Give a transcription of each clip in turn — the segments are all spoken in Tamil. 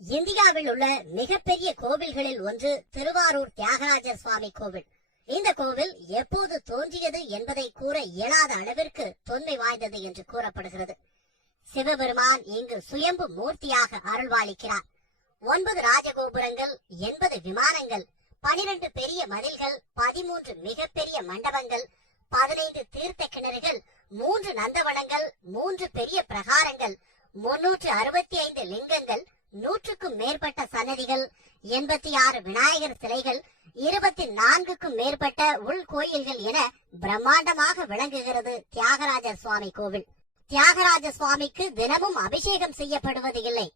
இந்தியாவில் உள்ள மிகப்பெரிய கோவில்களில் ஒன்று திருவாரூர் தியாகராஜர் சுவாமி கோவில். இந்த கோவில் எப்போது தோன்றியது என்பதை கூற இயலாத அளவிற்கு தொன்மை வாய்ந்தது என்று கூறப்படுகிறது. சிவபெருமான் இங்கு சுயம்பு மூர்த்தியாக அருள்வாளிக்கிறார். 9 ராஜகோபுரங்கள், 80 விமானங்கள், 12 பெரிய மதில்கள், 13 மிகப்பெரிய மண்டபங்கள், 15 தீர்த்த கிணறுகள், 3 நந்தவனங்கள், 3 பெரிய பிரகாரங்கள், 365 லிங்கங்கள், 100க்கும் மேற்பட்ட சன்னதிகள், 86 விநாயகர் சிலைகள், 24க்கும் மேற்பட்ட உள்கோயில்கள் என பிரம்மாண்டமாக விளங்குகிறது தியாகராஜர் சுவாமி கோவில். தியாகராஜ சுவாமிக்கு தினமும் அபிஷேகம் செய்யப்படுவது இல்லை.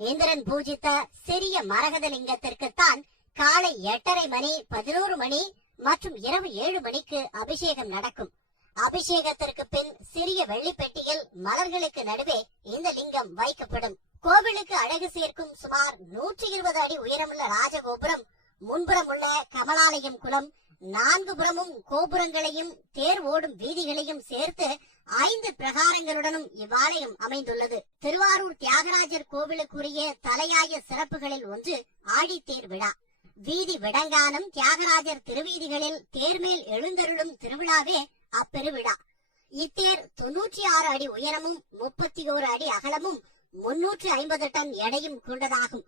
இந்திரன் பூஜித்த சிறிய மரகத லிங்கத்திற்குத்தான் காலை 8:30 மணி, 11 மணி மற்றும் இரவு 7 மணிக்கு அபிஷேகம் நடக்கும். அபிஷேகத்திற்கு பின் சிறிய வெள்ளிப்பெட்டியில் மலர்களுக்கு நடுவே இந்த லிங்கம் வைக்கப்படும். கோவிலுக்கு அழகு சேர்க்கும் சுமார் 120 அடி உயரமுள்ள ராஜகோபுரம், முன்புறம் உள்ள கமலாலயம் குளம், 4 புறமும் கோபுரங்களையும் தேர் ஓடும் வீதிகளையும் சேர்த்து 5 பிரகாரங்களுடனும் இவ்வாலயம் அமைந்துள்ளது. திருவாரூர் தியாகராஜர் கோவிலுக்குரிய தலையாய சிறப்புகளில் ஒன்று ஆழித்தேர் விழா. வீதி விடங்கானம் தியாகராஜர் திருவீதிகளில் தேர்மேல் எழுந்தருளும் திருவிழாவே அப்பெருவிழா. இத்தேர் 96 அடி உயரமும் 31 அடி அகலமும் 350 டன் எடையும் கொண்டதாகும்.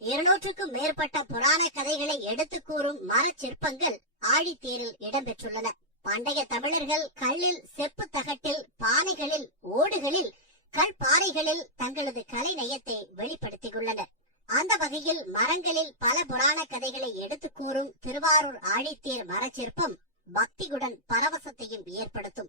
200க்கும் மேற்பட்ட புராண கதைகளை எடுத்து கூறும் மரச்சிற்பங்கள் ஆழித்தேரில் இடம்பெற்றுள்ளன. பண்டைய தமிழர்கள் கல்லில், செப்பு தகட்டில், பானைகளில், ஓடுகளில், கல்பாறைகளில் தங்களது கலை நயத்தை வெளிப்படுத்தியுள்ளனர். அந்த வகையில் மரங்களில் பல புராண கதைகளை எடுத்து கூறும் திருவாரூர் ஆழித்தேர் மரச்சிற்பம் பக்தியுடன் பரவசத்தையும் ஏற்படுத்தும்.